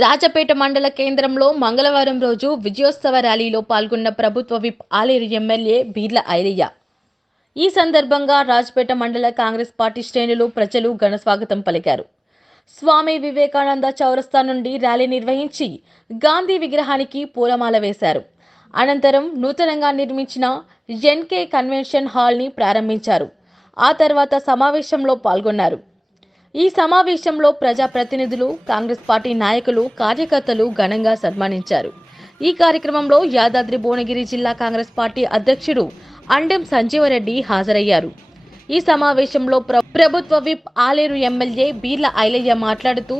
రాజపేట మండల కేంద్రంలో మంగళవారం రోజు విజయోత్సవ ర్యాలీలో పాల్గొన్న ప్రభుత్వ విప్ ఆలేరు ఎమ్మెల్యే బీర్ల ఐరయ్య. ఈ సందర్భంగా రాజపేట మండల కాంగ్రెస్ పార్టీ శ్రేణులు ప్రజలు ఘనస్వాగతం పలికారు. స్వామి వివేకానంద చౌరస్తా నుండి ర్యాలీ నిర్వహించి గాంధీ విగ్రహానికి పూలమాల వేశారు. అనంతరం నూతనంగా నిర్మించిన ఎన్కే కన్వెన్షన్ హాల్ని ప్రారంభించారు. ఆ తర్వాత సమావేశంలో పాల్గొన్నారు. ఈ సమావేశంలో ప్రజాప్రతినిధులు కాంగ్రెస్ పార్టీ నాయకులు కార్యకర్తలు ఘనంగా సన్మానించారు. ఈ కార్యక్రమంలో యాదాద్రి భువనగిరి జిల్లా కాంగ్రెస్ పార్టీ అధ్యక్షుడు అండెం సంజీవరెడ్డి హాజరయ్యారు. ఈ సమావేశంలో ప్రభుత్వ విప్ ఆలేరు ఎమ్మెల్యే బీర్ల ఐలయ్య మాట్లాడుతూ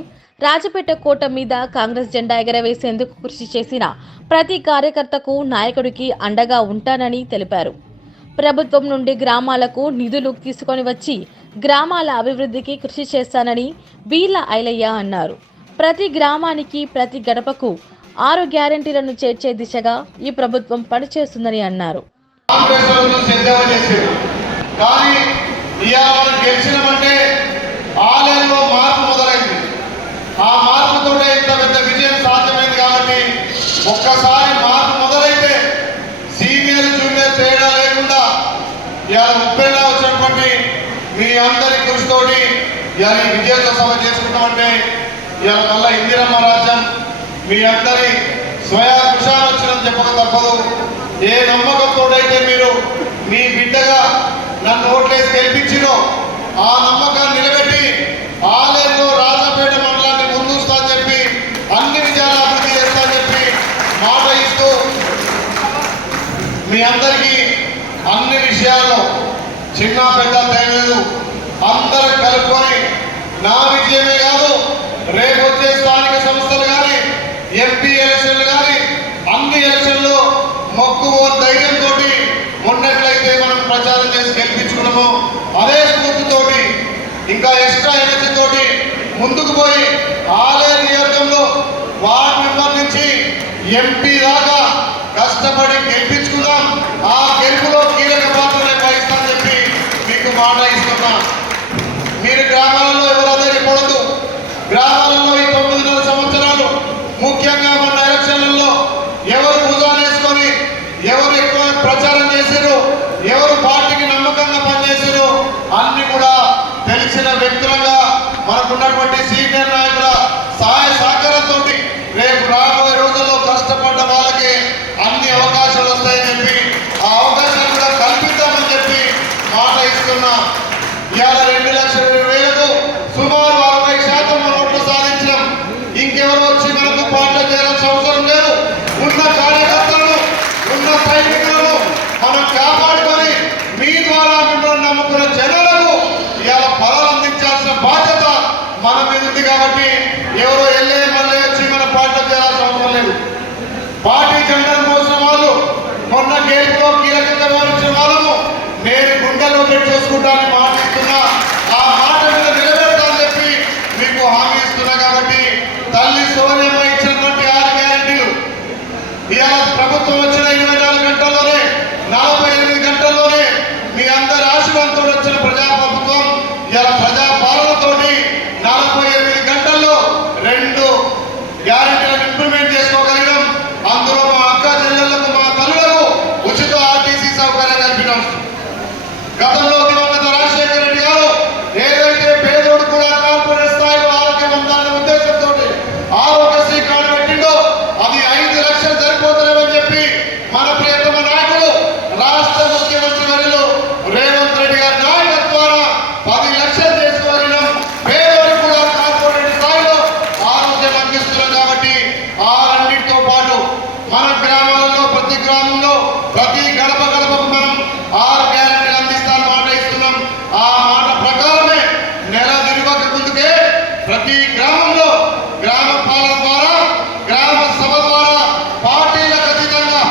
రాజపేట కోట మీద కాంగ్రెస్ జెండా ఎగరవేసేందుకు కృషి చేసిన ప్రతి కార్యకర్తకు నాయకుడికి అండగా ఉంటానని తెలిపారు. ప్రభుత్వం నుండి గ్రామాలకు నిధులు తీసుకొని వచ్చి గ్రామాల అభివృద్ధికి కృషి చేస్తానని బీర్ల ఐలయ్య అన్నారు. ప్రతి గ్రామానికి ప్రతి గడపకు ఆరు గ్యారెంటీలను చేర్చే దిశగా ఈ ప్రభుత్వం పనిచేస్తుందని అన్నారు. ఒక్కసారి మార్పు మీ అందరి కృషితోటి ఇవాళ ఈ విజయోత్సవ సభ చేసుకుంటామంటే ఇవాళ మళ్ళా ఇందిరమ్మ రాజ్యం మీ అందరి స్వయా కృషాన్ని వచ్చిందని చెప్పక తప్పదు. ఏ నమ్మకంతోటైతే మీరు మీ బిడ్డగా నన్ను ఓట్లేసి గెలిపించినో ఆ నమ్మకాన్ని నిలబెట్టి ఆలయంలో రాజు గెలిపించుకున్నామో అదే స్ఫూర్తితోటి ఇంకా ఎక్స్ట్రా ఎనర్జీ ముందుకు పోయి ఆలయ నియోజకంలో వార్డు మెంబర్ నుంచి ఎంపీ దాకా కష్టపడి గెలిపించుకుందాం. ఆ గెలుపులో కీలక పాత్ర నిర్వహిస్తామని చెప్పి మీకు మాట ఇస్తున్నా. మీరు గ్రామాలలో వ్యక్తులుగా మనకున్నటువంటి సీనియర్ నాయకుల సహాయ సహకారంతో రేపు రాబోయే రోజుల్లో కష్టపడ్డ వాళ్ళకి అన్ని అవకాశాలు వస్తాయని చెప్పి ఆ అవకాశాలు కూడా కల్పిద్దామని చెప్పి మాట ఇస్తున్నా. ఇవాళ రెండు లక్షల ఇరవై వేలకు సుమారు తీసుకుంటానని మాట ఇస్తున్నా ఆ మాట మీద నిలబెడతానని చెప్పి మీకు హామీ ఇస్తున్నా కాబట్టి తల్లి సోనియమ్మ ఇచ్చినటువంటి ఆరు గ్యారంటీలు ఇవాళ ప్రభుత్వం వచ్చిన ఇరవై నాలుగు గంటల్లోనే నలభై ఎనిమిది గంటల్లోనే మీ అందరి ఆశీర్వాదంతో వచ్చిన ప్రజాప్రభుత్వం ఇవాళ ప్రజా గతంలో దివంగత రాజశేఖర రెడ్డి గారు ఏదైతే పేదోడు కూడా కార్పొరేట్ స్థాయిలో ఆరోగ్యం ఉండాలనే ఉద్దేశంతో ఆరోగ్యశ్రీ కార్డు పెట్టిండో అది ఐదు లక్షలు సరిపోతలేమని చెప్పి మన ప్రియతమ నాయకుడు రాష్ట్ర ముఖ్యమంత్రి వర్యులు రేవంత్ రెడ్డి గారి ద్వారా పది లక్షలు చేసుకోగలిగినాం పేదోడు కూడా కార్పొరేట్ స్థాయిలో ఆరోగ్యం అందిస్తున్నాం కాబట్టి ఆ రెండింటితో పాటు మన గ్రామాలలో ప్రతి గ్రామంలో ప్రతి గడప గడపకు మనం ఆరు ప్రతి గ్రామంలో గ్రామ పాలన ద్వారా గ్రామ సభ ద్వారా పార్టీలకు అతీతంగా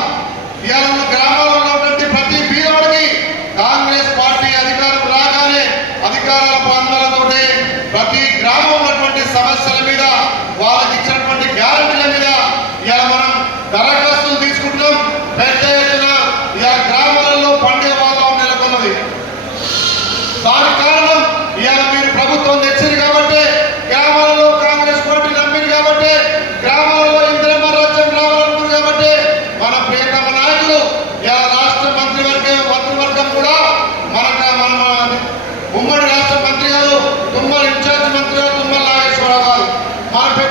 ఇవాళ గ్రామాల్లో ఉన్నటువంటి ప్రతి బీదవాడికి కాంగ్రెస్ పార్టీ అధికారం రాగానే అధికారాల పాలనలతోటి ప్రతి గ్రామం ఉన్నటువంటి సమస్యల మీద వాళ్ళకి ఇచ్చినటువంటి గ్యారంటీల మీద ఇవాళ మనం దరఖాస్తులు తీసుకుంటున్నాం పెద్ద ఎత్తున ఇవాళ గ్రామాలలో పండుగ వాతావరణం నెలకొన్నది దానికి కారణం ఇవాళ మీరు ప్రభుత్వం తెచ్చింది కాబట్టి గ్రామాలలో కాంగ్రెస్ పార్టీ నమ్మింది కాబట్టి మంత్రి గారు తుమ్మల నాగేశ్వరరావు గారు మన